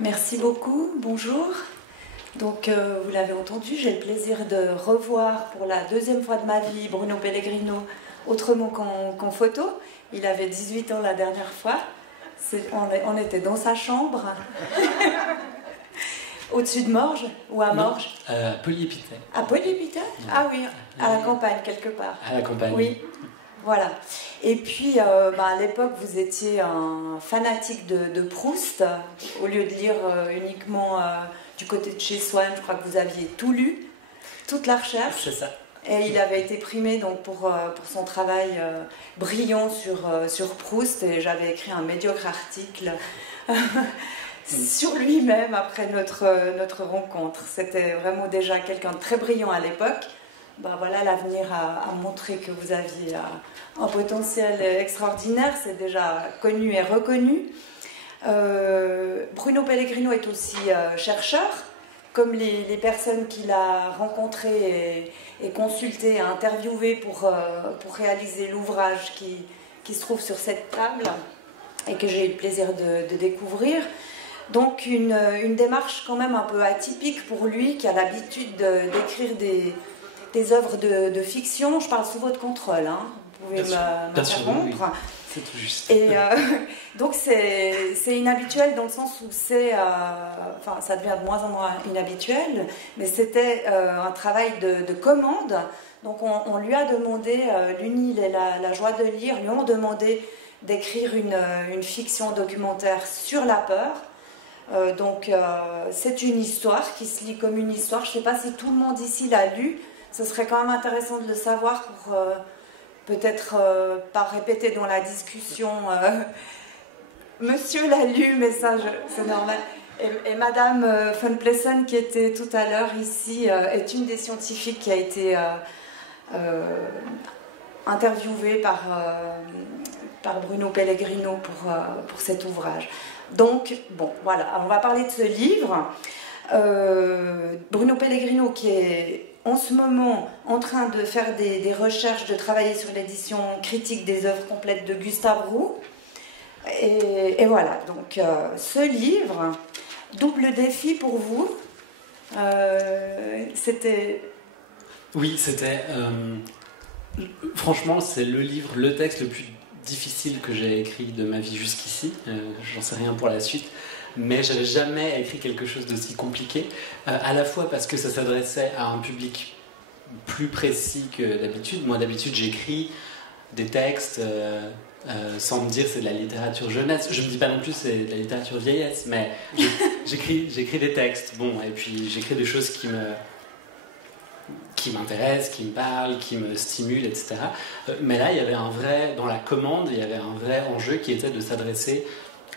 Merci beaucoup, bonjour. Donc vous l'avez entendu, j'ai le plaisir de revoir pour la deuxième fois de ma vie Bruno Pellegrino autrement qu'en photo. Il avait 18 ans la dernière fois. On était dans sa chambre, au-dessus de Morges, ou à Morges? À Polyépithète. À Polyépithète? Ah oui, à la campagne quelque part. À la campagne. Oui, voilà. Et puis, à l'époque, vous étiez un fanatique de Proust. Au lieu de lire uniquement du côté de chez Swann, je crois que vous aviez tout lu, toute la recherche. C'est ça. Et il avait été primé donc, pour son travail brillant sur Proust. Et j'avais écrit un médiocre article sur lui-même après notre rencontre. C'était vraiment déjà quelqu'un de très brillant à l'époque. Voilà, l'avenir a montré que vous aviez un potentiel extraordinaire, c'est déjà connu et reconnu. Bruno Pellegrino est aussi chercheur, comme les personnes qu'il a rencontrées et consultées et interviewées pour réaliser l'ouvrage qui se trouve sur cette table et que j'ai eu le plaisir de découvrir. Donc une démarche quand même un peu atypique pour lui, qui a l'habitude d'écrire des œuvres de fiction. Je parle sous votre contrôle, hein. Vous pouvez m'interrompre. Oui. C'est tout juste. Et donc c'est inhabituel dans le sens où ça devient de moins en moins inhabituel, mais c'était un travail de commande. Donc on lui a demandé, l'UNIL et la joie de lire lui ont demandé d'écrire une fiction documentaire sur la peur. Donc c'est une histoire qui se lit comme une histoire. Je ne sais pas si tout le monde ici l'a lu. Ce serait quand même intéressant de le savoir pour peut-être pas répéter dans la discussion Monsieur l'a lu, mais ça c'est normal. Et Madame von Plessen, qui était tout à l'heure ici, est une des scientifiques qui a été interviewée par Bruno Pellegrino pour cet ouvrage. Donc, bon, voilà, on va parler de ce livre. Bruno Pellegrino, qui est en ce moment en train de faire des recherches, de travailler sur l'édition critique des œuvres complètes de Gustave Roux. Et voilà, donc ce livre, double défi pour vous, c'était... Oui, c'était... franchement, c'est le texte le plus difficile que j'ai écrit de ma vie jusqu'ici. J'en sais rien pour la suite. Mais j'avais jamais écrit quelque chose d'aussi compliqué, à la fois parce que ça s'adressait à un public plus précis que d'habitude. Moi, d'habitude, j'écris des textes sans me dire c'est de la littérature jeunesse. Je me dis pas non plus c'est de la littérature vieillesse, mais j'écris des textes. Bon, et puis j'écris des choses qui m'intéressent, qui me parlent, qui me stimulent, etc. Mais là, il y avait dans la commande, il y avait un vrai enjeu qui était de s'adresser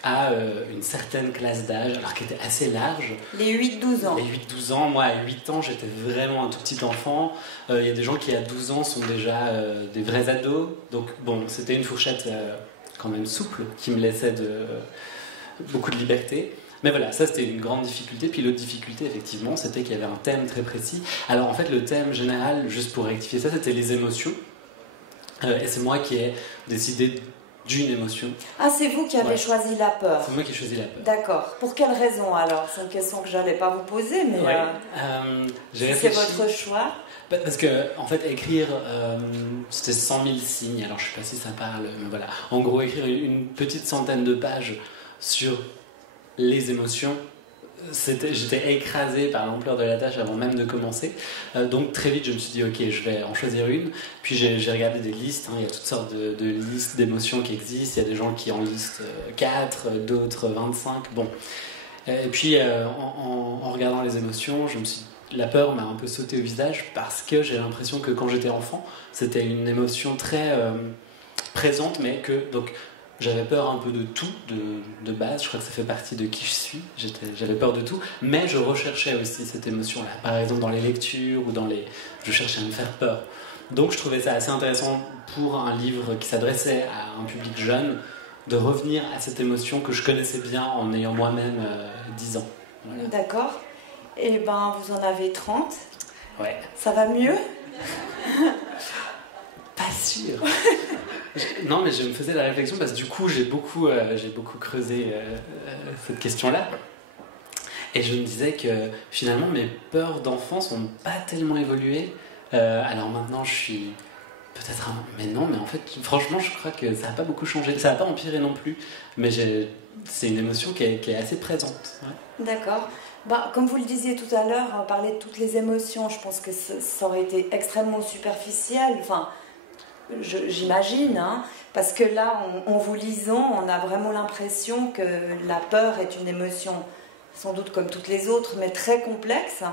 à une certaine classe d'âge, alors qui était assez large. Les 8-12 ans. Les 8-12 ans, moi à 8 ans j'étais vraiment un tout petit enfant. Il y a des gens qui à 12 ans sont déjà des vrais ados. Donc bon, c'était une fourchette quand même souple, qui me laissait beaucoup de liberté. Mais voilà, ça c'était une grande difficulté. Puis l'autre difficulté, effectivement, c'était qu'il y avait un thème très précis. Alors en fait, le thème général, juste pour rectifier ça, c'était les émotions. Et c'est moi qui ai décidé d'une émotion. Ah, c'est vous qui avez choisi la peur. C'est moi qui ai choisi la peur. D'accord. Pour quelle raison alors? C'est une question que je n'allais pas vous poser, mais c'est votre choix. Parce que, en fait, écrire, c'était 100 000 signes, alors je ne sais pas si ça parle, mais voilà. En gros, écrire une petite centaine de pages sur les émotions, j'étais écrasé par l'ampleur de la tâche avant même de commencer. Donc très vite je me suis dit ok, je vais en choisir une. Puis j'ai regardé des listes, hein. Il y a toutes sortes de listes d'émotions qui existent. Il y a des gens qui en listent 4, d'autres 25. Bon. Et puis en regardant les émotions, la peur m'a un peu sauté au visage parce que j'ai l'impression que quand j'étais enfant, c'était une émotion très présente, mais que donc j'avais peur un peu de tout, de base. Je crois que ça fait partie de qui je suis. J'avais peur de tout, mais je recherchais aussi cette émotion-là. Par exemple, dans les lectures ou je cherchais à me faire peur. Donc, je trouvais ça assez intéressant pour un livre qui s'adressait à un public jeune, de revenir à cette émotion que je connaissais bien en ayant moi-même 10 ans. Voilà. D'accord. Et ben, vous en avez 30. Ouais. Ça va mieux? Pas sûr. Non, mais je me faisais la réflexion parce que du coup, j'ai beaucoup creusé cette question-là. Et je me disais que finalement mes peurs d'enfance n'ont pas tellement évolué. Alors maintenant je suis peut-être un... Mais non, mais en fait franchement je crois que ça n'a pas beaucoup changé. Ça n'a pas empiré non plus, mais c'est une émotion qui est assez présente. Ouais. D'accord. Bah, comme vous le disiez tout à l'heure, parler de toutes les émotions, je pense que ça aurait été extrêmement superficiel. Enfin, j'imagine, hein, parce que là, en vous lisant, on a vraiment l'impression que la peur est une émotion, sans doute comme toutes les autres, mais très complexe.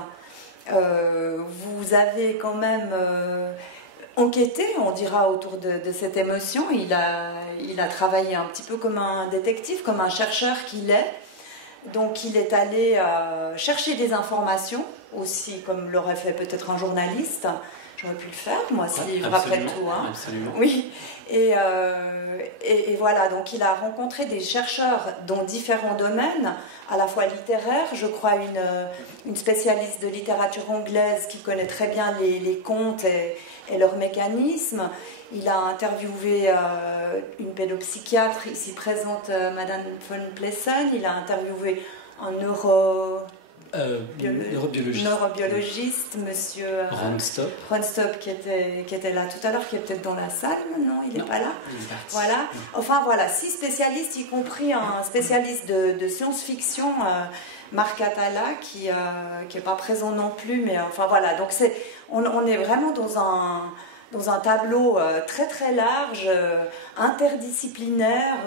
Vous avez quand même enquêté, on dira, autour de cette émotion. Il a travaillé un petit peu comme un détective, comme un chercheur qu'il est. Donc il est allé chercher des informations, aussi comme l'aurait fait peut-être un journaliste. J'aurais pu le faire, moi, ce livre, après tout. Hein. Absolument. Oui. Et voilà, donc il a rencontré des chercheurs dans différents domaines, à la fois littéraires, je crois une spécialiste de littérature anglaise qui connaît très bien les contes et leurs mécanismes. Il a interviewé une pédopsychiatre ici présente, Madame von Plessen. Il a interviewé un neurobiologiste, Monsieur Ronstop, qui était là tout à l'heure, qui est peut-être dans la salle maintenant. Il n'est pas là. Voilà. Enfin voilà, 6 spécialistes, y compris un spécialiste de science-fiction, Marc Atala, qui n'est pas présent non plus. Mais enfin voilà, donc on est vraiment dans un tableau très très large, interdisciplinaire.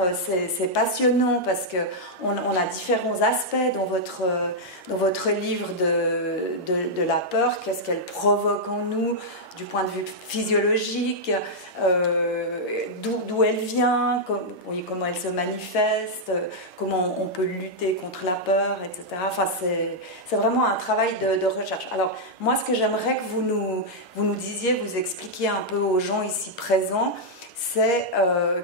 C'est passionnant parce qu'on a différents aspects dans votre livre de la peur. Qu'est-ce qu'elle provoque en nous du point de vue physiologique, d'où elle vient, comment elle se manifeste, comment on peut lutter contre la peur, etc. Enfin, c'est vraiment un travail de recherche. Alors, moi, ce que j'aimerais que vous nous disiez, vous expliquiez un peu aux gens ici présents, c'est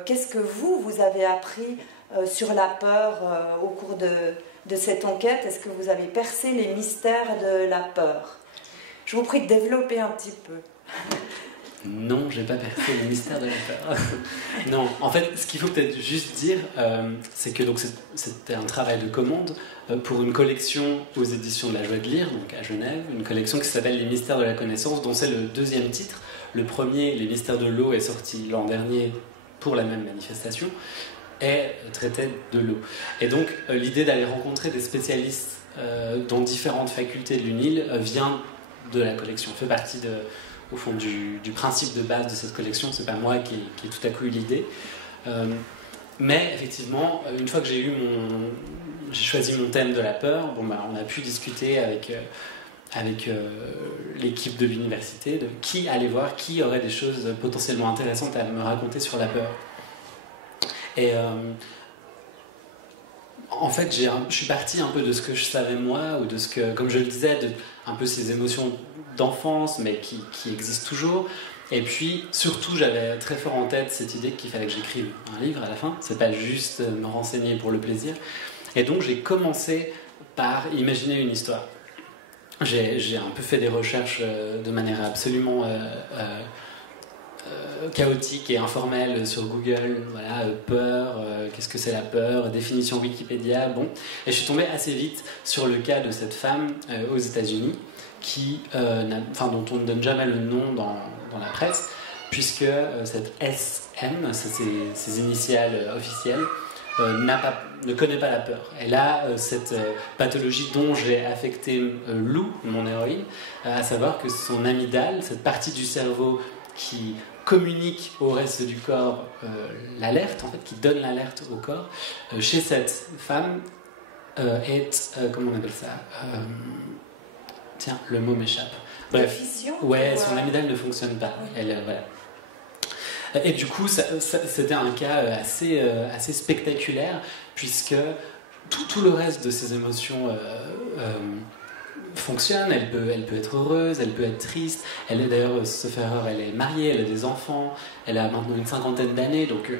qu'est-ce que vous avez appris sur la peur au cours de cette enquête. Est-ce que vous avez percé les mystères de la peur? Je vous prie de développer un petit peu. Non, j'ai pas percé le mystère de la peur. Non, en fait, ce qu'il faut peut-être juste dire, c'est que donc c'était un travail de commande pour une collection aux éditions de la Joie de Lire, donc à Genève, une collection qui s'appelle Les Mystères de la Connaissance, dont c'est le 2e titre. Le premier, Les Mystères de l'eau, est sorti l'an dernier pour la même manifestation, et traitait de l'eau. Et donc, l'idée d'aller rencontrer des spécialistes dans différentes facultés de l'UNIL vient de la collection, fait partie au fond du principe de base de cette collection. C'est pas moi qui ai tout à coup eu l'idée, mais effectivement, une fois que j'ai choisi mon thème de la peur, on a pu discuter avec l'équipe de l'université de qui aller voir, qui aurait des choses potentiellement intéressantes à me raconter sur la peur. Et en fait, je suis parti un peu de ce que je savais moi, ou de ce que, comme je le disais, un peu ces émotions d'enfance, mais qui existent toujours. Et puis, surtout, j'avais très fort en tête cette idée qu'il fallait que j'écrive un livre à la fin. C'est pas juste me renseigner pour le plaisir. Et donc, j'ai commencé par imaginer une histoire. J'ai un peu fait des recherches de manière absolument chaotique et informelle sur Google. Voilà, peur, qu'est-ce que c'est la peur, définition Wikipédia, bon. Et je suis tombé assez vite sur le cas de cette femme aux États-Unis dont on ne donne jamais le nom dans la presse, puisque cette SM, c'est ses initiales officielles, ne connaît pas la peur. Elle a cette pathologie dont j'ai affecté Lou, mon héroïne, à savoir que son amygdale, cette partie du cerveau qui communique au reste du corps l'alerte, en fait, qui donne l'alerte au corps, chez cette femme est, comment on appelle ça, tiens, le mot m'échappe. Bref, ouais, son amygdale ne fonctionne pas. Elle, voilà. Et du coup, c'était un cas assez spectaculaire, puisque tout le reste de ses émotions fonctionne. Elle peut être heureuse, elle peut être triste. Elle est d'ailleurs, sauf erreur, elle est mariée, elle a des enfants, elle a maintenant une 50aine d'années, donc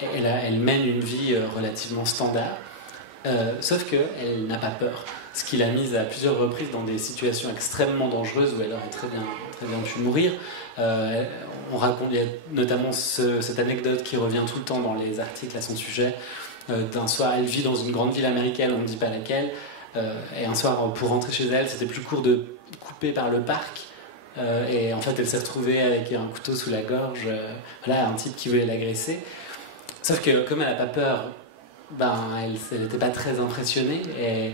elle mène une vie relativement standard. Sauf qu'elle n'a pas peur, ce qui l'a mise à plusieurs reprises dans des situations extrêmement dangereuses où elle aurait très bien pu mourir. On raconte, il y a notamment cette anecdote qui revient tout le temps dans les articles à son sujet. D'un soir, elle vit dans une grande ville américaine, on ne dit pas laquelle, et un soir, pour rentrer chez elle, c'était plus court de couper par le parc. Et en fait, elle s'est retrouvée avec un couteau sous la gorge, voilà, un type qui voulait l'agresser. Sauf que comme elle n'a pas peur, elle n'était pas très impressionnée et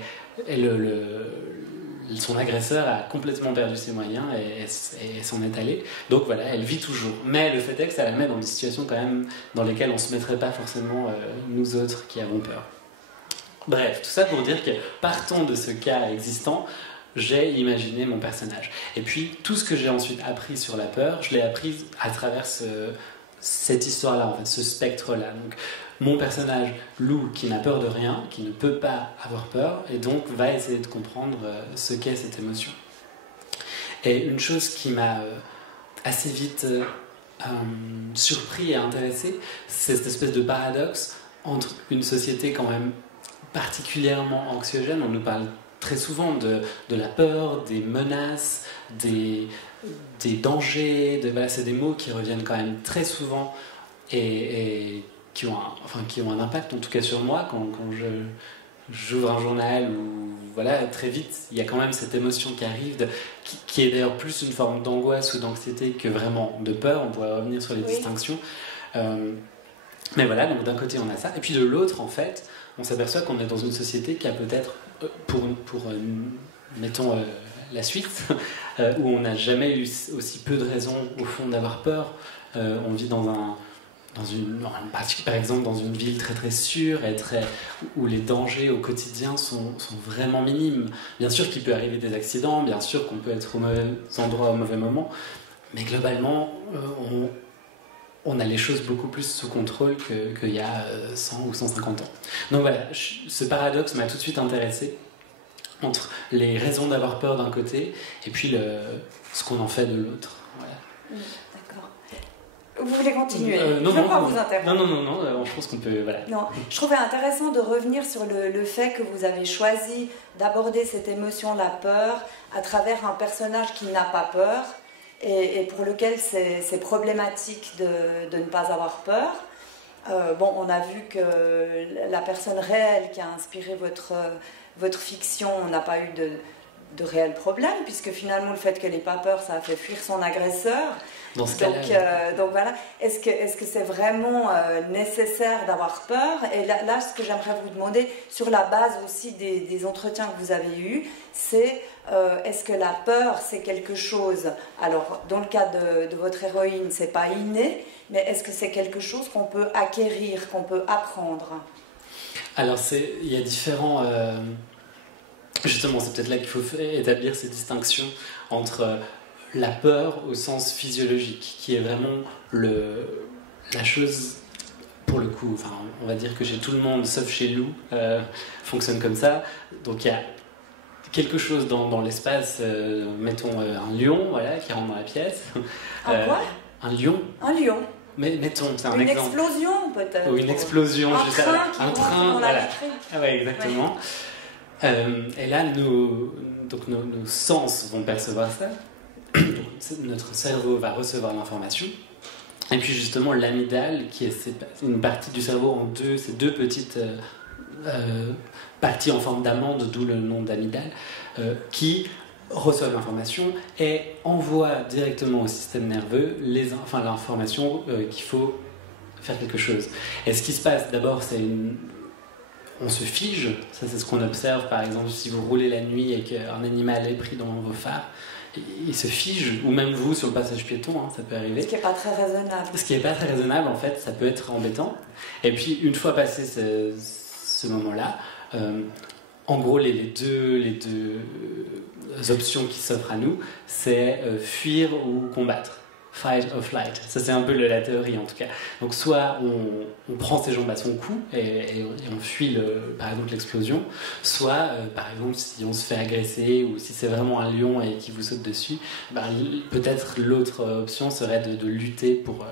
son agresseur a complètement perdu ses moyens et s'en est allé. Donc voilà, elle vit toujours. Mais le fait est que ça la met dans des situations quand même dans lesquelles on ne se mettrait pas forcément nous autres qui avons peur. Bref, tout ça pour dire que partant de ce cas existant, j'ai imaginé mon personnage. Et puis tout ce que j'ai ensuite appris sur la peur, je l'ai appris à travers cette histoire-là, en fait, ce spectre-là. Donc, mon personnage, Lou, qui n'a peur de rien, qui ne peut pas avoir peur, et donc va essayer de comprendre ce qu'est cette émotion. Et une chose qui m'a assez vite surpris et intéressé, c'est cette espèce de paradoxe entre une société quand même particulièrement anxiogène. On nous parle très souvent de la peur, des menaces, des dangers, voilà, c'est des mots qui reviennent quand même très souvent et qui ont un impact en tout cas sur moi quand j'ouvre un journal ou voilà, très vite il y a quand même cette émotion qui arrive qui est d'ailleurs plus une forme d'angoisse ou d'anxiété que vraiment de peur. On pourrait revenir sur les distinctions, mais voilà, donc d'un côté on a ça et puis de l'autre en fait on s'aperçoit qu'on est dans une société qui a peut-être mettons la Suisse où on n'a jamais eu aussi peu de raisons au fond d'avoir peur. On vit par exemple dans une ville très très sûre et où les dangers au quotidien sont vraiment minimes. Bien sûr qu'il peut arriver des accidents, bien sûr qu'on peut être au mauvais endroit au mauvais moment, mais globalement on a les choses beaucoup plus sous contrôle qu'il y a 100 ou 150 ans. Donc voilà, ce paradoxe m'a tout de suite intéressé entre les raisons d'avoir peur d'un côté et puis ce qu'on en fait de l'autre. Voilà. D'accord. Vous voulez continuer? Non, vous interrompre. Non, je pense qu'on peut... Voilà. Non, je trouvais intéressant de revenir sur le fait que vous avez choisi d'aborder cette émotion, la peur, à travers un personnage qui n'a pas peur et pour lequel c'est problématique de ne pas avoir peur. On a vu que la personne réelle qui a inspiré votre fiction n'a pas eu de réel problème, puisque finalement le fait qu'elle n'ait pas peur, ça a fait fuir son agresseur. Dans ce cas-là, donc voilà, est-ce que c'est vraiment nécessaire d'avoir peur? Et là, ce que j'aimerais vous demander, sur la base aussi des entretiens que vous avez eus, c'est est-ce que la peur, c'est quelque chose, alors dans le cas de votre héroïne, c'est pas inné, mais est-ce que c'est quelque chose qu'on peut acquérir, qu'on peut apprendre? Alors, il y a différents... Justement, c'est peut-être là qu'il faut établir ces distinctions entre la peur au sens physiologique, qui est vraiment la chose, pour le coup, enfin, on va dire que chez tout le monde, sauf chez Lou, fonctionne comme ça. Donc il y a quelque chose dans l'espace, mettons un lion, voilà, qui rentre dans la pièce. Un quoi? Un lion. Un lion. Mais mettons, c'est un une exemple. Une explosion peut-être. Ou une explosion, un train, voilà. Ah ouais, exactement. Ouais. Et là, nos sens vont percevoir ça. Notre cerveau va recevoir l'information. Et puis justement, l'amygdale, qui est une partie du cerveau en deux, ces deux petites parties en forme d'amande, d'où le nom d'amygdale, qui reçoit l'information et envoie directement au système nerveux l'information qu'il faut faire quelque chose. Et ce qui se passe, d'abord, on se fige. Ça, c'est ce qu'on observe, par exemple, si vous roulez la nuit et qu'un animal est pris dans vos phares, il se fige, ou même vous sur le passage piéton, ça peut arriver. Ce qui n'est pas très raisonnable. Ce qui n'est pas très raisonnable, en fait, ça peut être embêtant. Et puis, une fois passé ce moment-là, en gros, les deux options qui s'offrent à nous, c'est fuir ou combattre. Fight or flight. Ça, c'est un peu la théorie, en tout cas. Donc, soit on prend ses jambes à son cou et on fuit, par exemple, l'explosion, soit, par exemple, si on se fait agresser ou si c'est vraiment un lion et qui vous saute dessus, peut-être l'autre option serait de lutter pour...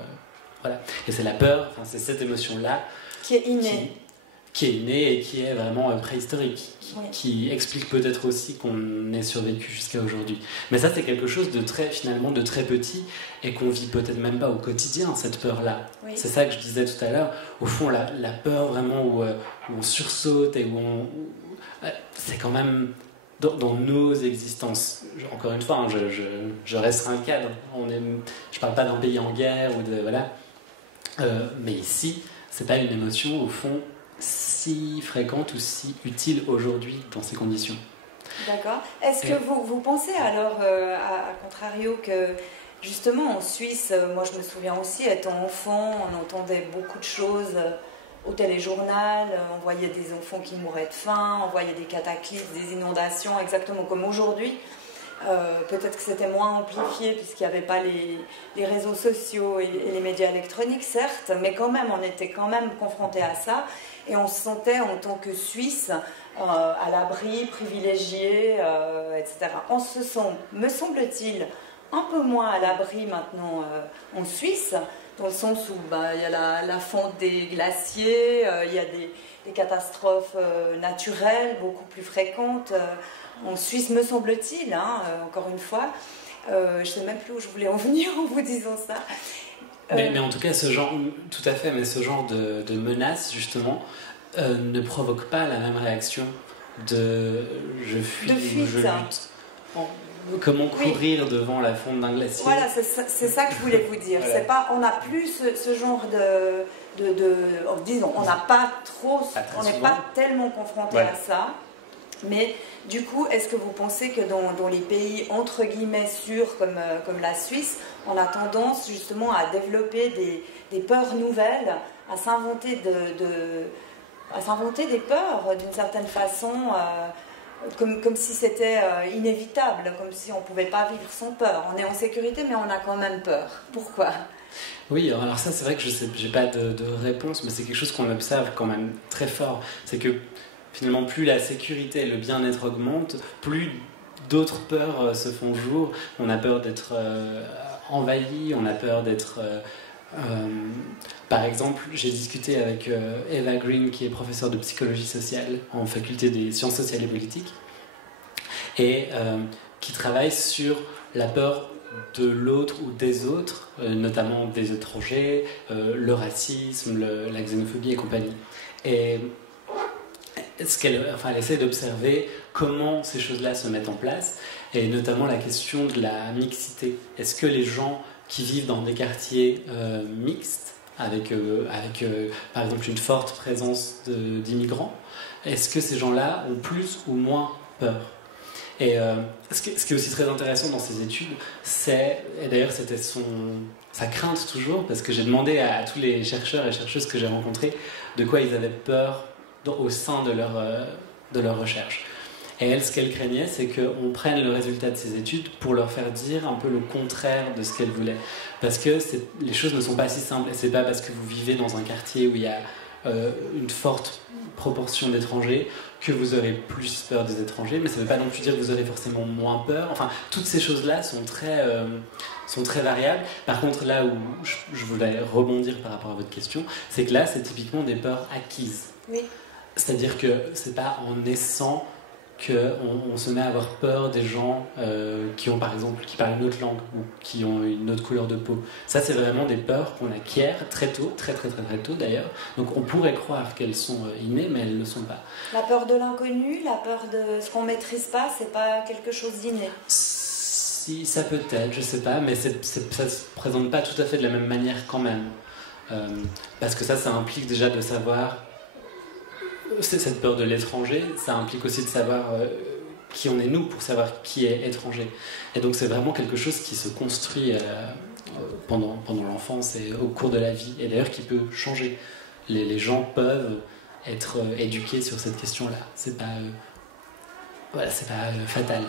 voilà. Et c'est la peur, c'est cette émotion-là qui est innée. Qui est innée et qui est vraiment préhistorique, qui explique peut-être aussi qu'on ait survécu jusqu'à aujourd'hui. Mais ça, c'est quelque chose de très petit et qu'on vit peut-être même pas au quotidien, cette peur-là. Oui. C'est ça que je disais tout à l'heure. Au fond, la peur vraiment où on sursaute et où c'est quand même dans nos existences. Encore une fois, hein, je reste un cadre. Je parle pas d'un pays en guerre ou de voilà. Mais ici, c'est pas une émotion au fond si fréquente ou si utile aujourd'hui dans ces conditions. D'accord. Est-ce que vous pensez alors, à contrario, que justement en Suisse, moi je me souviens aussi, étant enfant, on entendait beaucoup de choses au téléjournal, on voyait des enfants qui mouraient de faim, on voyait des cataclysmes, des inondations, exactement comme aujourd'hui. Peut-être que c'était moins amplifié puisqu'il n'y avait pas les réseaux sociaux et les médias électroniques, certes, mais quand même, on était quand même confrontés à ça et on se sentait en tant que Suisse à l'abri, privilégié, etc. On se sent, me semble-t-il, un peu moins à l'abri maintenant en Suisse, dans le sens où il y a la fonte des glaciers, il y a des catastrophes naturelles beaucoup plus fréquentes. En Suisse, me semble-t-il, hein, encore une fois. Je ne sais même plus où je voulais en venir en vous disant ça. Mais en tout cas, tout à fait, mais ce genre de menace, justement, ne provoque pas la même réaction de je fuis ou je lutte. Comment courir devant la fonte d'un glacier? Voilà, c'est ça que je voulais vous dire. Voilà. On n'a plus ce genre disons, on n'a pas trop, on n'est pas tellement confronté à ça. Mais du coup, est-ce que vous pensez que dans les pays entre guillemets sûrs comme la Suisse, on a tendance justement à développer des peurs nouvelles, à s'inventer des peurs d'une certaine façon, comme si c'était inévitable, comme si on ne pouvait pas vivre sans peur. On est en sécurité, mais on a quand même peur. Pourquoi ? Oui, alors ça, c'est vrai que je n'ai pas de réponse, mais c'est quelque chose qu'on observe quand même très fort. C'est que finalement, plus la sécurité et le bien-être augmentent, plus d'autres peurs se font jour. On a peur d'être envahi, on a peur d'être... par exemple, j'ai discuté avec Eva Green, qui est professeure de psychologie sociale en faculté des sciences sociales et politiques, et qui travaille sur la peur de l'autre ou des autres, notamment des étrangers, le racisme, la xénophobie et compagnie. Et elle essaie d'observer comment ces choses-là se mettent en place, et notamment la question de la mixité. Est-ce que les gens qui vivent dans des quartiers mixtes, avec par exemple une forte présence d'immigrants, est-ce que ces gens-là ont plus ou moins peur? Et ce qui est aussi très intéressant dans ces études, et d'ailleurs c'était sa crainte toujours, parce que j'ai demandé à tous les chercheurs et chercheuses que j'ai rencontrés de quoi ils avaient peur au sein de leur recherche. Et elle, ce qu'elle craignait, c'est qu'on prenne le résultat de ces études pour leur faire dire un peu le contraire de ce qu'elle voulait. Parce que les choses ne sont pas si simples. Et c'est pas parce que vous vivez dans un quartier où il y a une forte proportion d'étrangers que vous aurez plus peur des étrangers, mais ça ne veut pas non plus dire que vous aurez forcément moins peur. Enfin, toutes ces choses-là sont très variables. Par contre, là où je voulais rebondir par rapport à votre question, c'est que là, c'est typiquement des peurs acquises. Oui. C'est-à-dire que c'est pas en naissant qu'on se met à avoir peur des gens qui parlent une autre langue ou qui ont une autre couleur de peau. Ça, c'est vraiment des peurs qu'on acquiert très tôt, très tôt d'ailleurs. Donc on pourrait croire qu'elles sont innées, mais elles ne le sont pas. La peur de l'inconnu, la peur de ce qu'on ne maîtrise pas, c'est pas quelque chose d'inné. Si, ça peut être, je sais pas, mais ça ne se présente pas tout à fait de la même manière quand même. Parce que ça implique déjà de savoir... Cette peur de l'étranger, ça implique aussi de savoir qui on est nous pour savoir qui est étranger. Et donc c'est vraiment quelque chose qui se construit pendant l'enfance et au cours de la vie, et d'ailleurs qui peut changer. Les gens peuvent être éduqués sur cette question-là. C'est pas fatal.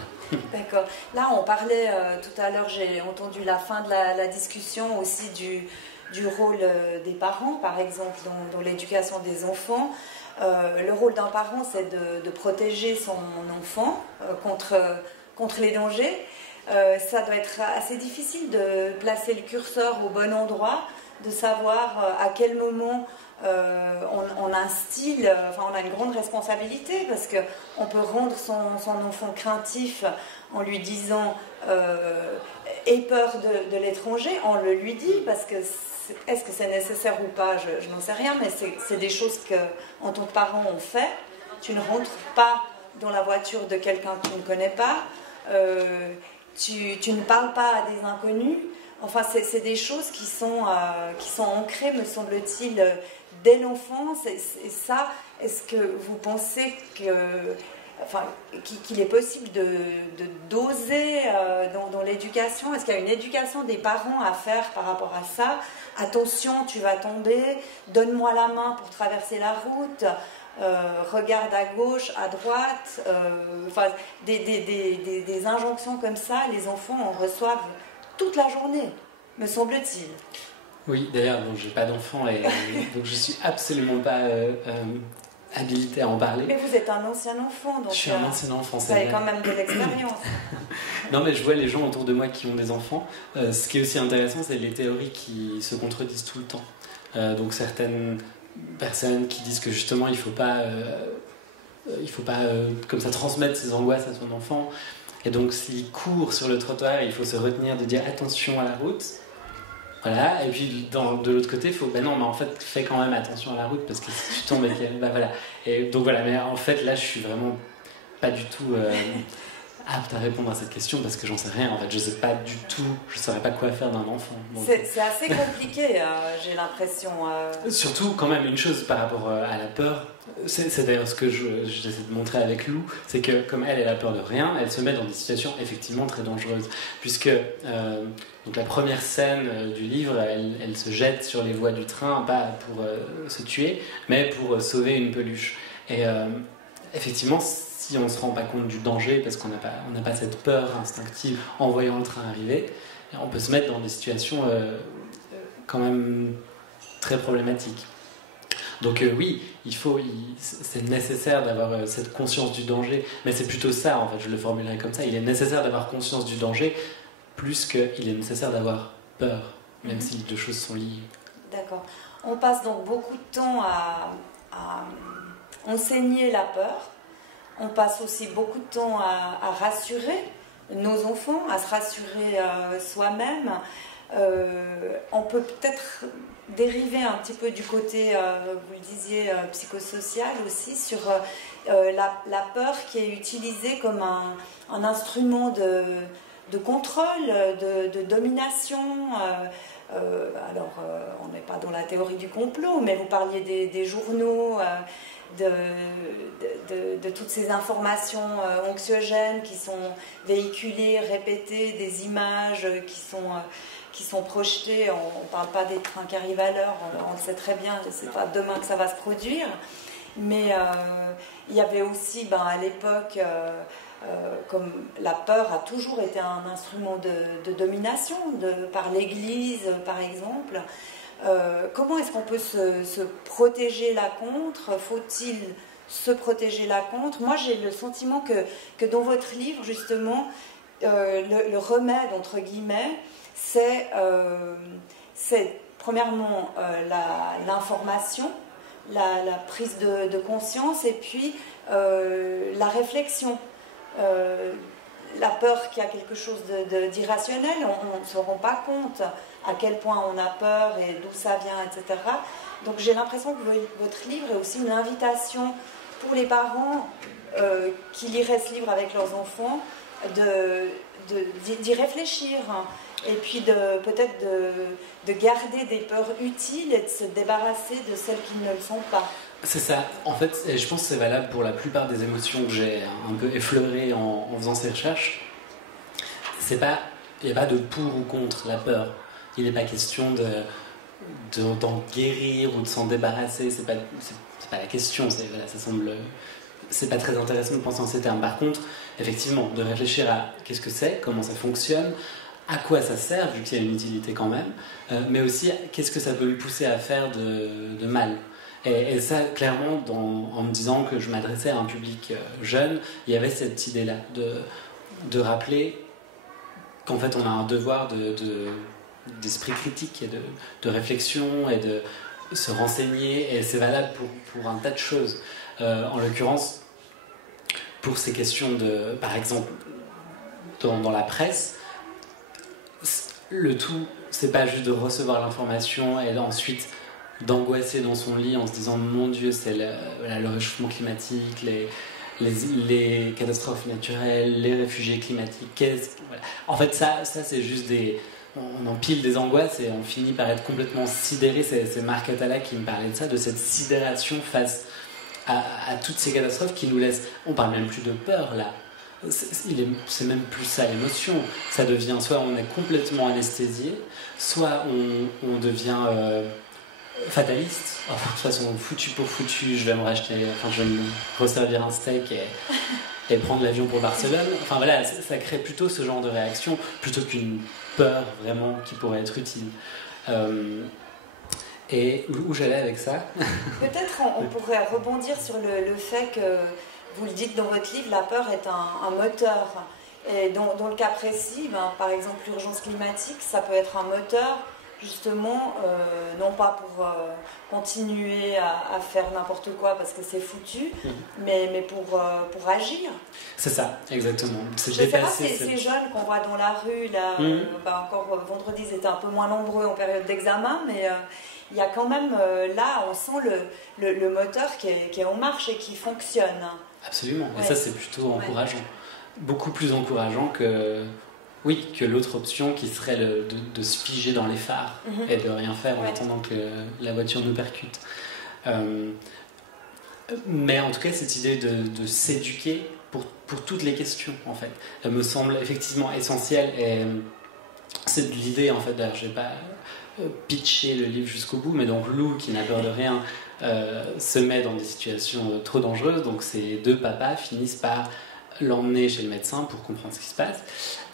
D'accord. Là, on parlait tout à l'heure, j'ai entendu la fin de la discussion aussi du rôle des parents, par exemple, dans l'éducation des enfants. Le rôle d'un parent, c'est de protéger son enfant contre les dangers. Ça doit être assez difficile de placer le curseur au bon endroit, de savoir à quel moment on instille, on a une grande responsabilité, parce qu'on peut rendre son enfant craintif en lui disant aie peur de l'étranger, on le lui dit, parce que est-ce que c'est nécessaire ou pas, je n'en sais rien, mais c'est des choses qu'en tant que parent on fait, tu ne rentres pas dans la voiture de quelqu'un que tu ne connais pas, tu ne parles pas à des inconnus. Enfin, c'est des choses qui sont ancrées, me semble-t-il, dès l'enfance. Et ça, est-ce que vous pensez qu'il est possible de doser dans l'éducation? Est-ce qu'il y a une éducation des parents à faire par rapport à ça? Attention, tu vas tomber, donne-moi la main pour traverser la route, regarde à gauche, à droite, des injonctions comme ça, les enfants en reçoivent toute la journée, me semble-t-il. Oui, d'ailleurs, j'ai pas d'enfant et donc je suis absolument pas habilité à en parler. Mais vous êtes un ancien enfant, donc je suis un ancien enfant, vous avez quand même de l'expérience. Non, mais je vois les gens autour de moi qui ont des enfants. Ce qui est aussi intéressant, c'est les théories qui se contredisent tout le temps. Donc certaines personnes qui disent que justement il faut pas comme ça transmettre ses angoisses à son enfant. Et donc s'il court sur le trottoir, il faut se retenir de dire attention à la route. Voilà, et puis de l'autre côté, il faut non, mais en fait, fais quand même attention à la route parce que si tu tombes, voilà. Et donc voilà, mais en fait, là, je suis vraiment pas du tout apte à répondre à cette question parce que j'en sais rien. En fait, je sais pas du tout, je saurais pas quoi faire d'un enfant. C'est assez compliqué, j'ai l'impression. Surtout, quand même, une chose par rapport à la peur, c'est d'ailleurs ce que j'essaie de montrer avec Lou, c'est que comme elle a peur de rien, elle se met dans des situations effectivement très dangereuses. Puisque donc la première scène du livre, elle se jette sur les voies du train, pas pour se tuer, mais pour sauver une peluche. Et effectivement, si on ne se rend pas compte du danger, parce qu'on n'a pas cette peur instinctive en voyant le train arriver, on peut se mettre dans des situations quand même très problématiques. Donc oui, c'est nécessaire d'avoir cette conscience du danger, mais c'est plutôt ça, en fait, je le formulerai comme ça, il est nécessaire d'avoir conscience du danger, plus qu'il est nécessaire d'avoir peur, même si les deux choses sont liées. D'accord. On passe donc beaucoup de temps à enseigner la peur. On passe aussi beaucoup de temps à rassurer nos enfants, à se rassurer soi-même. On peut peut-être dériver un petit peu du côté, vous le disiez, psychosocial aussi, sur la peur qui est utilisée comme un instrument de contrôle, de domination. On n'est pas dans la théorie du complot, mais vous parliez des journaux, de toutes ces informations anxiogènes qui sont véhiculées, répétées, des images qui sont projetées. On ne parle pas des trains qui arrivent à l'heure, on le sait très bien, c'est pas demain que ça va se produire. Mais il y avait aussi, à l'époque, comme la peur a toujours été un instrument de domination par l'Église, par exemple. Comment est-ce qu'on peut se protéger là contre? Faut-il se protéger là contre? Moi, j'ai le sentiment que dans votre livre, justement, le remède, entre guillemets, c'est premièrement l'information, la prise de conscience, et puis la réflexion. La peur qu'il y a quelque chose d'irrationnel, on ne se rend pas compte à quel point on a peur et d'où ça vient, etc. Donc j'ai l'impression que votre livre est aussi une invitation pour les parents qui liraient ce livre avec leurs enfants d'y réfléchir, et puis peut-être de garder des peurs utiles et de se débarrasser de celles qui ne le sont pas. C'est ça. En fait, et je pense que c'est valable pour la plupart des émotions que j'ai un peu effleurées en faisant ces recherches. Il n'y a pas de pour ou contre la peur. Il n'est pas question d'en guérir ou de s'en débarrasser. C'est pas la question. C'est pas très intéressant de penser en ces termes. Par contre, effectivement, de réfléchir à qu'est-ce que c'est, comment ça fonctionne, à quoi ça sert, vu qu'il y a une utilité quand même, mais aussi qu'est-ce que ça peut lui pousser à faire de mal. Et ça, clairement, en me disant que je m'adressais à un public jeune, il y avait cette idée-là de rappeler qu'en fait on a un devoir d'esprit critique et de réflexion et de se renseigner, et c'est valable pour un tas de choses. En l'occurrence, pour ces questions par exemple, dans la presse, le tout, c'est pas juste de recevoir l'information et ensuite d'angoisser dans son lit en se disant mon Dieu, c'est voilà, le réchauffement climatique, les catastrophes naturelles, les réfugiés climatiques. Voilà. En fait, ça c'est juste on empile des angoisses et on finit par être complètement sidéré. C'est Marc Atala qui me parlait de ça, de cette sidération face à toutes ces catastrophes qui nous laissent. On parle même plus de peur là. C'est même plus ça l'émotion. Ça devient soit on est complètement anesthésié, soit on devient fataliste. Oh, de toute façon, foutu pour foutu, je vais me resservir un steak et prendre l'avion pour Barcelone. Enfin voilà, ça crée plutôt ce genre de réaction plutôt qu'une peur vraiment qui pourrait être utile. Et où j'allais avec ça? Peut-être on pourrait rebondir sur le fait que vous le dites dans votre livre, la peur est un moteur. Et dans le cas précis, par exemple l'urgence climatique, ça peut être un moteur justement, non pas pour continuer à faire n'importe quoi parce que c'est foutu, mais pour agir. C'est ça, exactement. Je sais pas si ces jeunes qu'on voit dans la rue, là, encore vendredi, ils étaient un peu moins nombreux en période d'examen, mais il y a quand même, là, on sent le moteur qui est en marche et qui fonctionne. Absolument, et ça c'est plutôt encourageant. Beaucoup plus encourageant que l'autre option qui serait de se figer dans les phares et de rien faire en attendant que la voiture nous percute. Mais en tout cas, cette idée de s'éduquer pour toutes les questions, en fait, elle me semble effectivement essentielle. Et c'est l'idée, en fait, d'ailleurs, je ne vais pas pitcher le livre jusqu'au bout, mais donc Lou, qui n'a peur de rien, se met dans des situations trop dangereuses. Donc ces deux papas finissent par l'emmener chez le médecin pour comprendre ce qui se passe,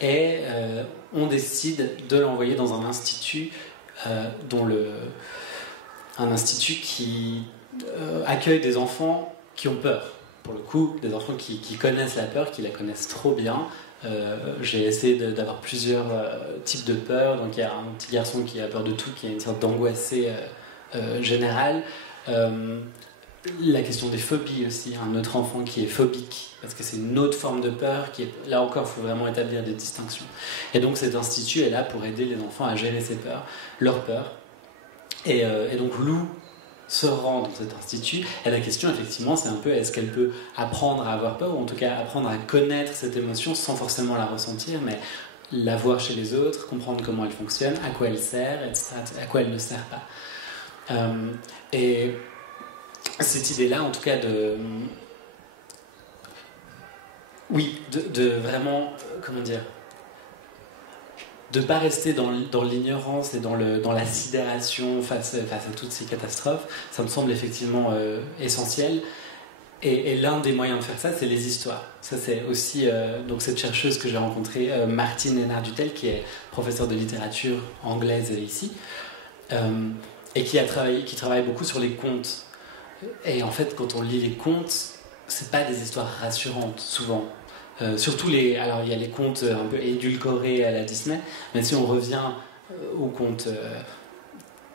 et on décide de l'envoyer dans un institut un institut qui accueille des enfants qui ont peur, pour le coup des enfants qui connaissent la peur, qui la connaissent trop bien. J'ai essayé d'avoir plusieurs types de peur. Donc il y a un petit garçon qui a peur de tout, qui a une sorte d'angoissé générale. La question des phobies aussi, un autre enfant qui est phobique, parce que c'est une autre forme de peur qui est, là encore, il faut vraiment établir des distinctions. Et donc cet institut est là pour aider les enfants à gérer ces peurs, leurs peurs. Et donc Lou se rend dans cet institut, et la question effectivement c'est un peu, est-ce qu'elle peut apprendre à avoir peur, ou en tout cas apprendre à connaître cette émotion sans forcément la ressentir, mais la voir chez les autres, comprendre comment elle fonctionne, à quoi elle sert, etc., à quoi elle ne sert pas. Et cette idée-là, en tout cas, de vraiment, comment dire, de ne pas rester dans l'ignorance et dans la sidération face à toutes ces catastrophes, ça me semble effectivement essentiel. Et l'un des moyens de faire ça, c'est les histoires. Ça, c'est aussi donc cette chercheuse que j'ai rencontrée, Martine Hénard-Dutel, qui est professeure de littérature anglaise ici, et qui travaille beaucoup sur les contes. Et en fait, quand on lit les contes, c'est pas des histoires rassurantes, souvent. Surtout alors il y a les contes un peu édulcorés à la Disney, mais si on revient aux contes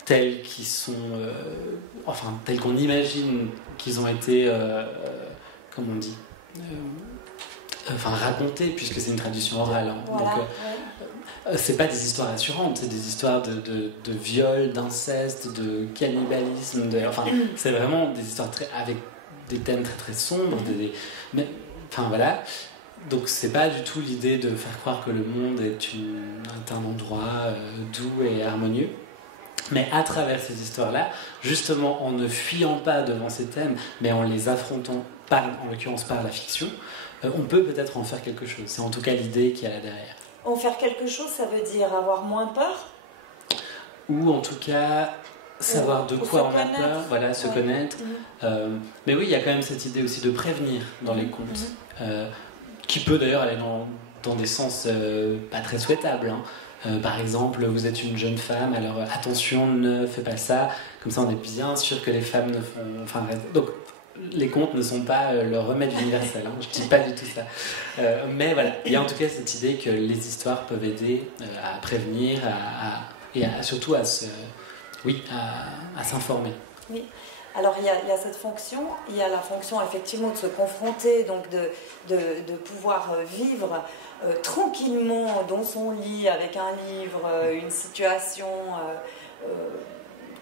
tels qu'ils sont, tels qu'on imagine qu'ils ont été, comment on dit, racontés, puisque c'est une tradition orale. Hein. Voilà, donc, c'est pas des histoires rassurantes, c'est des histoires de viol, d'inceste, de cannibalisme, c'est vraiment des histoires avec des thèmes très très sombres, voilà. Donc c'est pas du tout l'idée de faire croire que le monde est un endroit doux et harmonieux, mais à travers ces histoires-là, justement en ne fuyant pas devant ces thèmes, mais en les affrontant, en l'occurrence par la fiction, on peut peut-être en faire quelque chose. C'est en tout cas l'idée qu'il y a là derrière. En faire quelque chose, ça veut dire avoir moins peur? Ou en tout cas savoir de quoi on a peur, voilà, se connaître. Mais oui, il y a quand même cette idée aussi de prévenir dans les contes, qui peut d'ailleurs aller dans des sens pas très souhaitables. Hein. Par exemple, vous êtes une jeune femme, alors attention, ne fais pas ça, comme ça on est bien sûr que les femmes ne font... donc, les contes ne sont pas le remède universel, hein, je ne dis pas du tout ça. Mais voilà, il y a en tout cas cette idée que les histoires peuvent aider à prévenir et surtout à s'informer. Oui, alors il y a cette fonction, il y a la fonction effectivement de se confronter, donc de pouvoir vivre tranquillement dans son lit avec un livre, une situation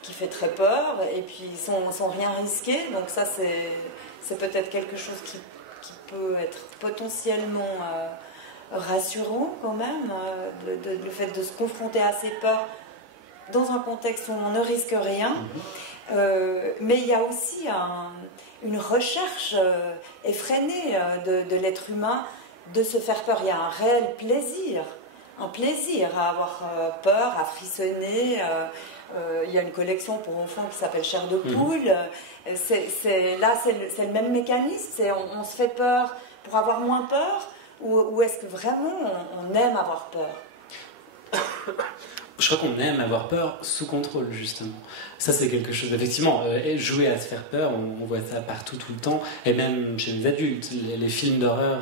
qui fait très peur, et puis sans rien risquer. Donc ça, c'est peut-être quelque chose qui peut être potentiellement rassurant quand même, le fait de se confronter à ses peurs dans un contexte où on ne risque rien. Mais il y a aussi une recherche effrénée de l'être humain de se faire peur. Il y a un réel plaisir, à avoir peur, à frissonner. Il y a une collection pour enfants qui s'appelle Chair de poule. C'est le même mécanisme. On se fait peur pour avoir moins peur, ou est-ce que vraiment on aime avoir peur? Je crois qu'on aime avoir peur sous contrôle, justement. Ça, c'est quelque chose, effectivement, jouer à se faire peur, on voit ça partout, tout le temps, et même chez les adultes. Les films d'horreur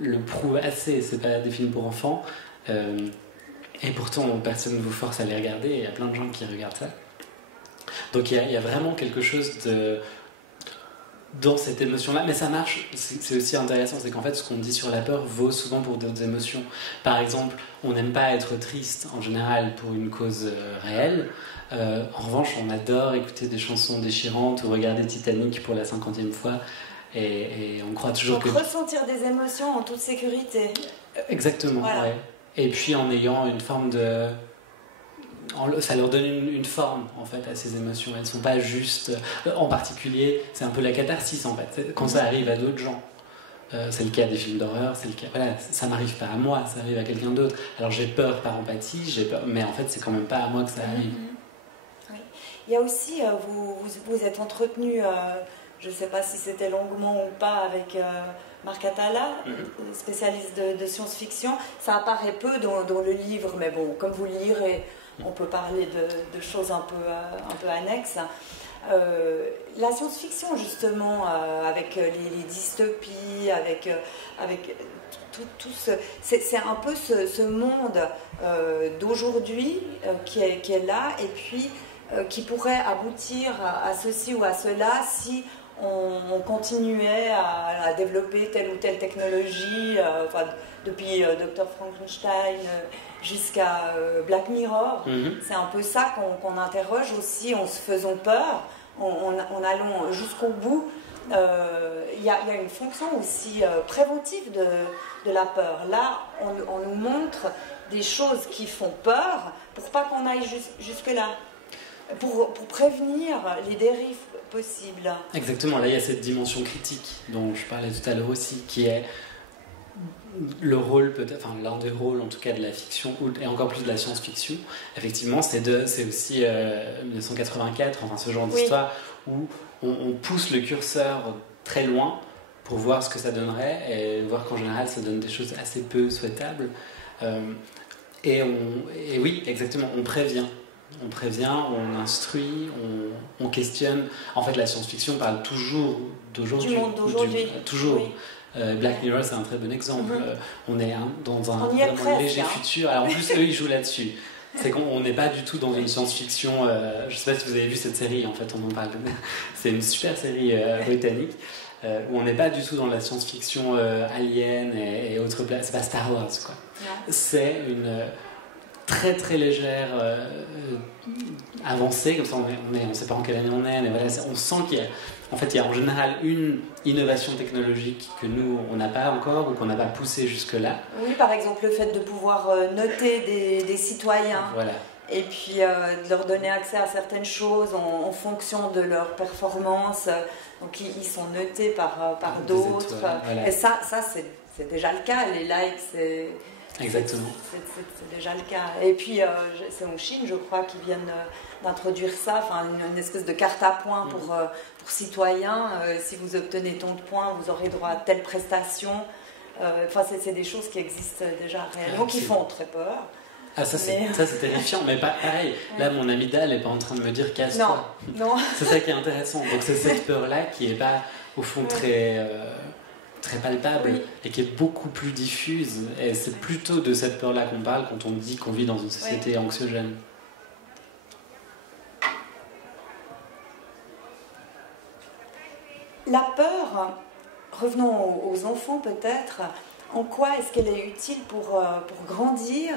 le prouvent assez, c'est pas des films pour enfants, et pourtant, personne ne vous force à les regarder, et il y a plein de gens qui regardent ça. Donc il y a vraiment quelque chose dans cette émotion-là, mais ça marche, c'est aussi intéressant, c'est qu'en fait ce qu'on dit sur la peur vaut souvent pour d'autres émotions. Par exemple, on n'aime pas être triste en général pour une cause réelle. En revanche, on adore écouter des chansons déchirantes ou regarder Titanic pour la 50e fois, et on croit toujours donc ressentir des émotions en toute sécurité. Exactement, voilà. Ouais. Et puis en ayant une forme de... Ça leur donne une forme en fait à ces émotions. Elles ne sont pas juste, en particulier, c'est un peu la catharsis en fait. Quand ça arrive à d'autres gens, c'est le cas des films d'horreur, c'est le cas. Voilà, ça m'arrive pas à moi, ça arrive à quelqu'un d'autre. Alors j'ai peur par empathie, j'ai peur, mais en fait c'est quand même pas à moi que ça arrive. Oui. Il y a aussi, vous êtes entretenu, je ne sais pas si c'était longuement ou pas, avec Marc Atala, spécialiste de science-fiction. Ça apparaît peu dans le livre, mais bon, comme vous le lirez, on peut parler de choses un peu annexes. La science-fiction, justement, avec les dystopies, avec tout ce... C'est un peu ce monde d'aujourd'hui qui est là, et puis qui pourrait aboutir à ceci ou à cela si on continuait à développer telle ou telle technologie, depuis Dr. Frankenstein jusqu'à Black Mirror. C'est un peu ça qu'on interroge aussi, en se faisant peur, en allant jusqu'au bout. Il y a une fonction aussi préventive de la peur. Là, on nous montre des choses qui font peur pour pas qu'on aille jusque-là, pour prévenir les dérives possibles. Exactement, là il y a cette dimension critique dont je parlais tout à l'heure aussi, qui est le rôle, peut-être, enfin l'un des rôles en tout cas de la fiction, et encore plus de la science-fiction, effectivement, c'est aussi 1984, enfin ce genre d'histoire où on pousse le curseur très loin pour voir ce que ça donnerait, et voir qu'en général ça donne des choses assez peu souhaitables. Et oui, exactement, on prévient, on instruit, on questionne. En fait, la science-fiction parle toujours d'aujourd'hui. Du monde d'aujourd'hui. Toujours. Oui. Black Mirror, c'est un très bon exemple. On est dans un vraiment léger futur. Alors en plus, eux, ils jouent là-dessus. C'est qu'on n'est pas du tout dans une science-fiction. Je ne sais pas si vous avez vu cette série, en fait, on en parle. C'est une super série britannique où on n'est pas du tout dans la science-fiction alien et autres places. C'est pas Star Wars, quoi. Ouais. C'est une très très légère avancée, comme ça on ne sait pas en quelle année on est, mais voilà, on sent qu'il y a, en fait, il y a en général une innovation technologique que nous on n'a pas encore ou qu'on n'a pas poussée jusque là. Oui, par exemple le fait de pouvoir noter des citoyens. Voilà. Et puis de leur donner accès à certaines choses en fonction de leur performance. Donc ils sont notés par d'autres. Voilà. Et ça c'est déjà le cas. Les likes, exactement. C'est déjà le cas. Et puis, c'est en Chine, je crois, qu'ils viennent d'introduire ça, enfin, une espèce de carte à points pour citoyens. Si vous obtenez tant de points, vous aurez droit à telle prestation. Enfin, c'est des choses qui existent déjà réellement, qui font très peur. Ah, ça c'est terrifiant, mais pareil. Là, mon amygdale n'est pas en train de me dire casse-toi. Non. C'est ça qui est intéressant. Donc, c'est cette peur-là qui n'est pas, au fond, très palpable, et qui est beaucoup plus diffuse, et c'est plutôt de cette peur-là qu'on parle quand on dit qu'on vit dans une société anxiogène. La peur, revenons aux enfants peut-être, en quoi est-ce qu'elle est utile pour grandir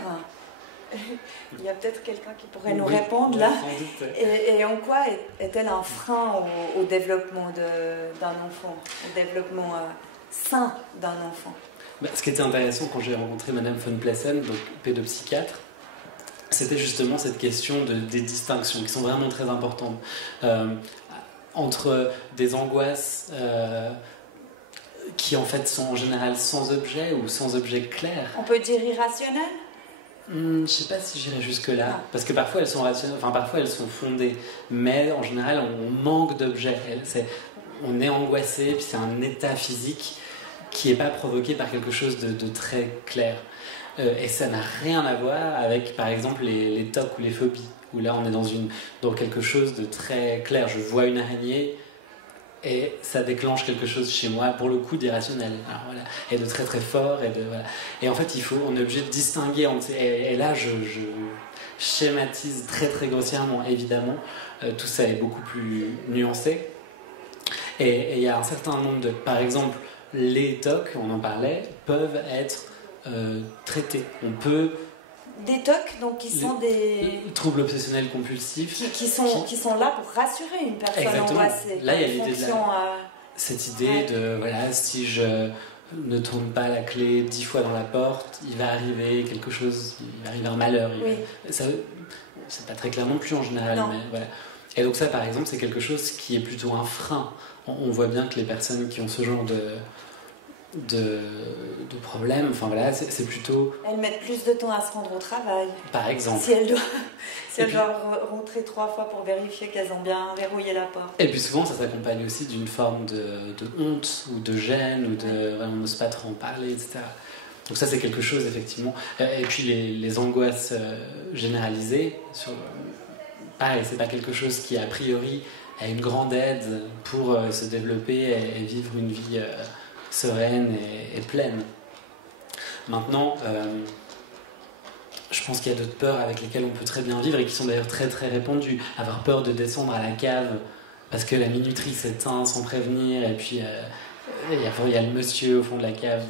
Il y a peut-être quelqu'un qui pourrait nous répondre là. Sans doute. Et en quoi est-elle un frein au développement d'un enfant, au développement sain d'un enfant? Ce qui était intéressant quand j'ai rencontré Madame von Plessen, donc pédopsychiatre, c'était justement cette question des distinctions qui sont vraiment très importantes entre des angoisses qui en fait sont en général sans objet ou sans objet clair. On peut dire irrationnel? Je ne sais pas si j'irais jusque-là, parce que parfois elles sont rationnelles, enfin parfois elles sont fondées, mais en général on manque d'objets. On est angoissé, puis c'est un état physique qui n'est pas provoqué par quelque chose de très clair. Et ça n'a rien à voir avec par exemple les TOC ou les phobies, où là on est dans quelque chose de très clair. Je vois une araignée et ça déclenche quelque chose chez moi, pour le coup d'irrationnel, alors, voilà, et de très très fort, voilà. Et en fait on est obligé de distinguer, et là je schématise très très grossièrement évidemment, tout ça est beaucoup plus nuancé, et il y a un certain nombre par exemple les TOC, on en parlait, peuvent être traités. On peut des TOC, donc qui sont des troubles obsessionnels compulsifs qui sont là pour rassurer une personne angoissée. Là, il y a l'idée cette idée de voilà, si je ne tourne pas la clé 10 fois dans la porte, il va arriver quelque chose, il va arriver un malheur. C'est pas très clair non plus en général, mais voilà. Et donc ça, par exemple, c'est quelque chose qui est plutôt un frein. On voit bien que les personnes qui ont ce genre de problèmes, enfin voilà, c'est plutôt... Elles mettent plus de temps à se rendre au travail. Par exemple. Si elles doivent rentrer 3 fois pour vérifier qu'elles ont bien verrouillé la porte. Et puis souvent, ça s'accompagne aussi d'une forme de honte ou de gêne, ou on n'ose pas trop en parler, etc. Donc ça, c'est quelque chose, effectivement. Et puis les angoisses généralisées, pareil, c'est pas quelque chose qui, a priori, a une grande aide pour se développer et vivre une vie sereine et pleine. Maintenant, je pense qu'il y a d'autres peurs avec lesquelles on peut très bien vivre et qui sont d'ailleurs très très répandues. Avoir peur de descendre à la cave parce que la minuterie s'éteint sans prévenir, et puis il y a le monsieur au fond de la cave,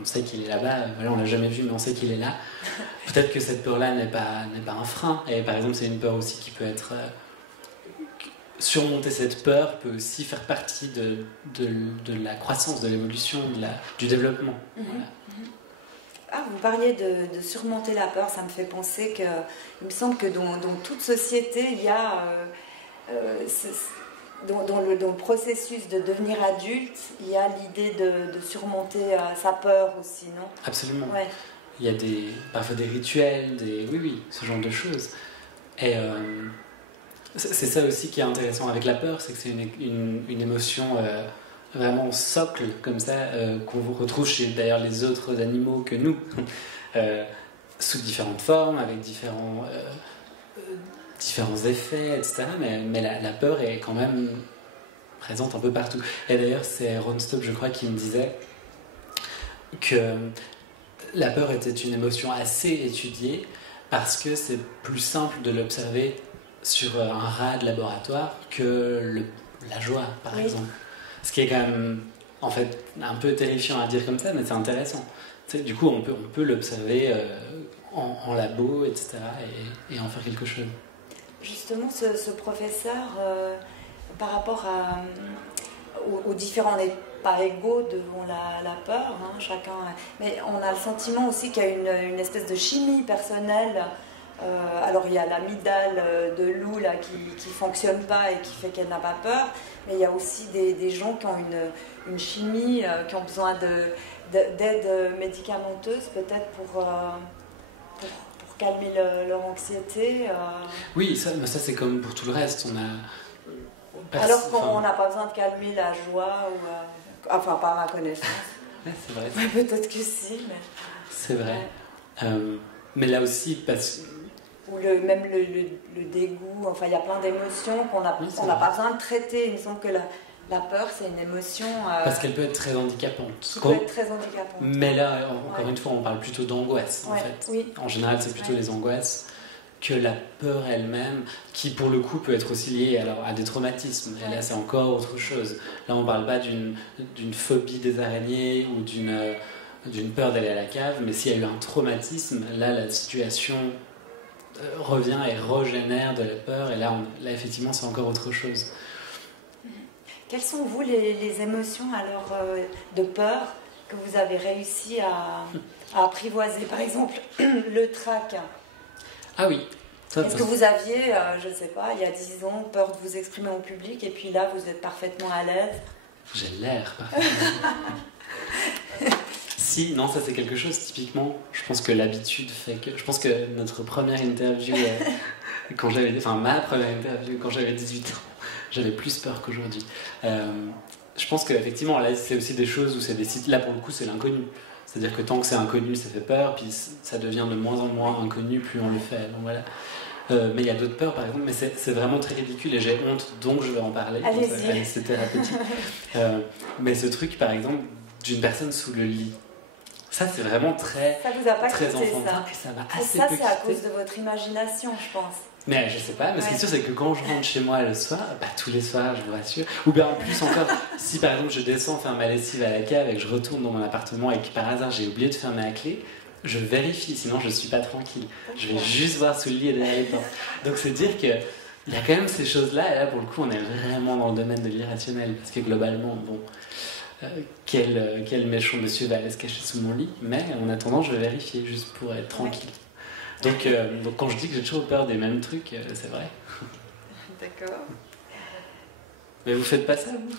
on sait qu'il est là-bas, voilà, on l'a jamais vu mais on sait qu'il est là. Peut-être que cette peur-là n'est pas un frein, et par exemple c'est une peur aussi qui peut être... surmonter cette peur peut aussi faire partie de la croissance, de l'évolution, du développement. Voilà. Ah, vous parliez de surmonter la peur, ça me fait penser qu'il me semble que dans toute société, il y a, dans le processus de devenir adulte, il y a l'idée de surmonter sa peur aussi, non? Absolument. Ouais. Il y a parfois des rituels, oui, ce genre de choses. Et c'est ça aussi qui est intéressant avec la peur, c'est que c'est une émotion vraiment socle, comme ça, qu'on retrouve chez d'ailleurs les autres animaux que nous, sous différentes formes, avec différents effets, etc. Mais la peur est quand même présente un peu partout. Et d'ailleurs, c'est Ron Stopp, je crois, qui me disait que la peur était une émotion assez étudiée parce que c'est plus simple de l'observer sur un rat de laboratoire que la joie, par exemple. Ce qui est quand même, en fait, un peu terrifiant à dire comme ça, mais c'est intéressant. Du coup, on peut l'observer en labo, etc., et en faire quelque chose. Justement, ce professeur, par rapport aux différents... On n'est pas égaux devant la peur, hein, chacun... Mais on a le sentiment aussi qu'il y a une espèce de chimie personnelle. Alors il y a l'amygdale de Lou là, qui fonctionne pas et qui fait qu'elle n'a pas peur, mais il y a aussi des gens qui ont une chimie, qui ont besoin d'aide médicamenteuse peut-être pour calmer leur anxiété. Oui, ça c'est comme pour tout le reste. Alors qu'on n'a pas besoin de calmer la joie, enfin pas à ma connaissance. Ouais, c'est vrai. Peut-être que si, mais... C'est vrai. Ouais. Mais là aussi, ou même le dégoût, enfin il y a plein d'émotions qu'on n'a pas besoin de traiter. Il me semble que la peur c'est une émotion... Parce qu'elle peut être très handicapante. Peut être très handicapante. Mais là, encore une fois, on parle plutôt d'angoisse en fait. Oui. En général, c'est plutôt les angoisses que la peur elle-même, qui pour le coup peut être aussi liée à des traumatismes. Et là, c'est encore autre chose. Là, on ne parle pas d'une phobie des araignées ou d'une peur d'aller à la cave, mais s'il y a eu un traumatisme, là, la situation revient et régénère de la peur, et là effectivement c'est encore autre chose. Quelles sont vous les émotions alors de peur que vous avez réussi à apprivoiser? Par exemple, le trac. Ah oui. Est-ce que vous aviez, je ne sais pas, il y a 10 ans, peur de vous exprimer en public et puis là vous êtes parfaitement à l'aise? J'ai l'air parfaitement. Si, non, ça c'est quelque chose typiquement. Je pense que l'habitude fait que. Je pense que notre première interview, ma première interview quand j'avais 18 ans, j'avais plus peur qu'aujourd'hui. Je pense qu'effectivement, là c'est aussi des choses où c'est des sites. Là pour le coup, c'est l'inconnu. C'est-à-dire que tant que c'est inconnu, ça fait peur, puis ça devient de moins en moins inconnu plus on le fait. Donc voilà. Mais il y a d'autres peurs, par exemple, mais c'est vraiment très ridicule et j'ai honte, donc je vais en parler. Allez-y. C'est thérapeutique. Mais ce truc, par exemple, d'une personne sous le lit, ça c'est vraiment très, ça vous a pas très quitté, enfantin et ça m'a assez ça peu c'est à quitté. cause de votre imagination, je pense. Mais je sais pas, mais ce qui est sûr c'est que quand je rentre chez moi le soir, tous les soirs je vous rassure, ou bien en plus encore, si par exemple je descends faire ma lessive à la cave et que je retourne dans mon appartement et que par hasard j'ai oublié de fermer la clé, je vérifie, sinon je suis pas tranquille. Je vais juste voir sous le lit et derrière les portes. Donc c'est dire que il y a quand même ces choses-là, et là pour le coup on est vraiment dans le domaine de l'irrationnel, parce que globalement, bon, quel méchant monsieur va aller se cacher sous mon lit, mais en attendant je vais vérifier juste pour être tranquille. Donc quand je dis que j'ai toujours peur des mêmes trucs, c'est vrai. D'accord. Mais vous faites pas ça, vous?